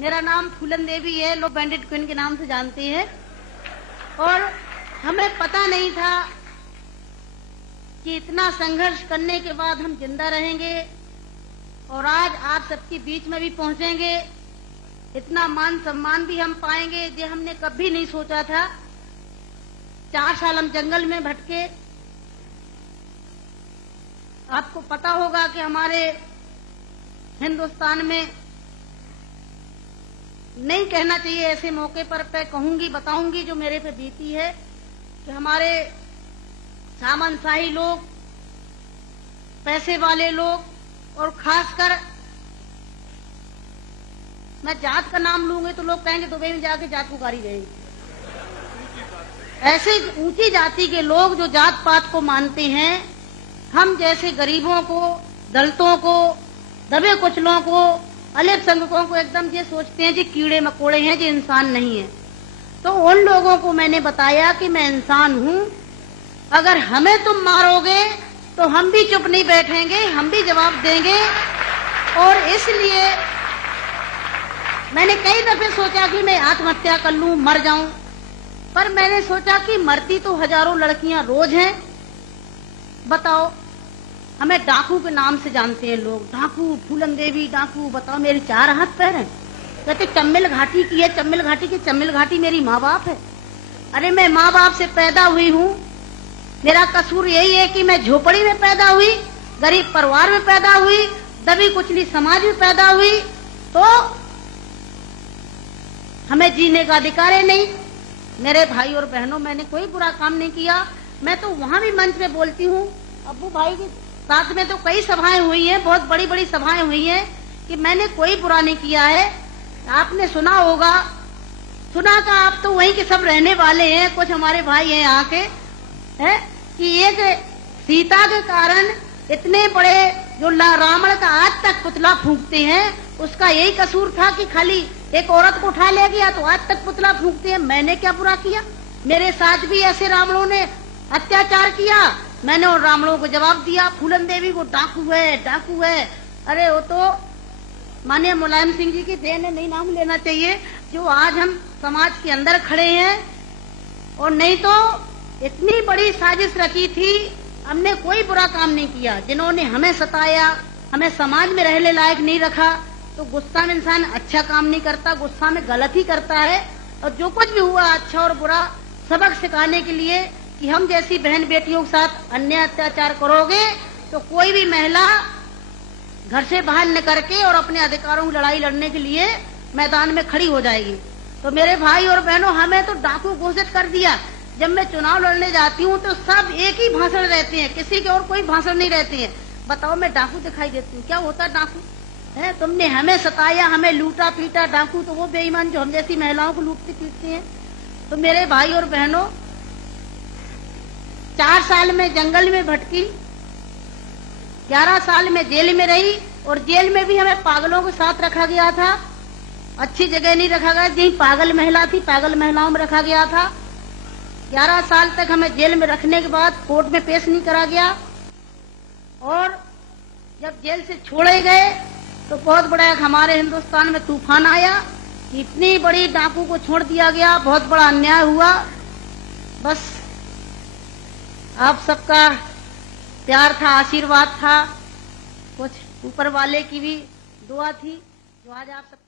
मेरा नाम फूलन देवी है, लोग बैंडेड क्वीन के नाम से जानते हैं। और हमें पता नहीं था कि इतना संघर्ष करने के बाद हम जिंदा रहेंगे और आज आप सबके बीच में भी पहुंचेंगे, इतना मान सम्मान भी हम पाएंगे, ये हमने कभी नहीं सोचा था। 4 साल हम जंगल में भटके। आपको पता होगा कि हमारे हिंदुस्तान में नहीं कहना चाहिए ऐसे मौके पर, मैं कहूंगी, बताऊंगी जो मेरे पे बीती है कि हमारे सामंतशाही लोग, पैसे वाले लोग और खासकर मैं जात का नाम लूंगी तो लोग कहेंगे दुबई में जाके जात पुकारी रहेंगे। ऐसे ऊंची जाति के लोग जो जात पात को मानते हैं, हम जैसे गरीबों को, दलितों को, दबे कुचलों को, अल्पसंख्यकों को एकदम ये सोचते हैं कि कीड़े मकोड़े हैं, जो इंसान नहीं है। तो उन लोगों को मैंने बताया कि मैं इंसान हूं, अगर हमें तुम मारोगे तो हम भी चुप नहीं बैठेंगे, हम भी जवाब देंगे। और इसलिए मैंने कई दफे सोचा कि मैं आत्महत्या कर लूं, मर जाऊं, पर मैंने सोचा कि मरती तो हजारों लड़कियां रोज हैं। बताओ, हमें डाकू के नाम से जानते हैं लोग, डाकू, फूलन देवी डाकू। बताओ, मेरे 4 हाथ पैर हैं। कहते चम्मिल घाटी की है, चम्मिल घाटी की, चम्मिल घाटी मेरी माँ बाप है। अरे मैं माँ बाप से पैदा हुई हूँ, मेरा कसूर यही है कि मैं झोपड़ी में पैदा हुई, गरीब परिवार में पैदा हुई, दबी कुचली समाज में पैदा हुई, तो हमें जीने का अधिकार है नहीं। मेरे भाई और बहनों, मैंने कोई बुरा काम नहीं किया। मैं तो वहां भी मंच पे बोलती हूँ, अब्बू भाई के साथ में तो कई सभाएं हुई हैं, बहुत बड़ी बड़ी सभाएं हुई हैं, कि मैंने कोई बुरा नहीं किया है। आपने सुना होगा, सुना था, आप तो वहीं के सब रहने वाले हैं, कुछ हमारे भाई हैं यहाँ के, है कि एक सीता के कारण इतने बड़े जो रावण का आज तक पुतला फूंकते हैं, उसका यही कसूर था कि खाली एक औरत को उठा ले गया तो आज तक पुतला फूंकते हैं। मैंने क्या बुरा किया? मेरे साथ भी ऐसे रावणों ने अत्याचार किया, मैंने उन रावणों को जवाब दिया। फूलन देवी को डाकू है, डाकू है। अरे वो तो माननीय मुलायम सिंह जी की देन है, नहीं नाम लेना चाहिए, जो आज हम समाज के अंदर खड़े हैं। और नहीं तो इतनी बड़ी साजिश रची थी, हमने कोई बुरा काम नहीं किया। जिन्होंने हमें सताया, हमें समाज में रहने लायक नहीं रखा, तो गुस्सा में इंसान अच्छा काम नहीं करता, गुस्सा में गलत ही करता है। और जो कुछ भी हुआ, अच्छा और बुरा सबक सिखाने के लिए कि हम जैसी बहन बेटियों के साथ अन्याय अत्याचार करोगे तो कोई भी महिला घर से बाहर निकल के और अपने अधिकारों की लड़ाई लड़ने के लिए मैदान में खड़ी हो जाएगी। तो मेरे भाई और बहनों, हमें तो डाकू घोषित कर दिया। जब मैं चुनाव लड़ने जाती हूँ तो सब एक ही भाषण रहते हैं, किसी के और कोई भाषण नहीं रहते हैं। बताओ, मैं डाकू दिखाई देती हूँ? क्या होता है डाकू? है, तुमने हमें सताया, हमें लूटा पीटा। डाकू तो वो बेईमान जो हम जैसी महिलाओं को लूटते पीटते हैं। तो मेरे भाई और बहनों, 4 साल में जंगल में भटकी, 11 साल में जेल में रही, और जेल में भी हमें पागलों के साथ रखा गया था। अच्छी जगह नहीं रखा गया, जहीं पागल महिला थी, पागल महिलाओं में रखा गया था। 11 साल तक हमें जेल में रखने के बाद कोर्ट में पेश नहीं करा गया। और जब जेल से छोड़े गए तो बहुत बड़ा हमारे हिंदुस्तान में तूफान आया, इतनी बड़ी डाकू को छोड़ दिया गया, बहुत बड़ा अन्याय हुआ। बस आप सबका प्यार था, आशीर्वाद था, कुछ ऊपर वाले की भी दुआ थी, जो आज आप सब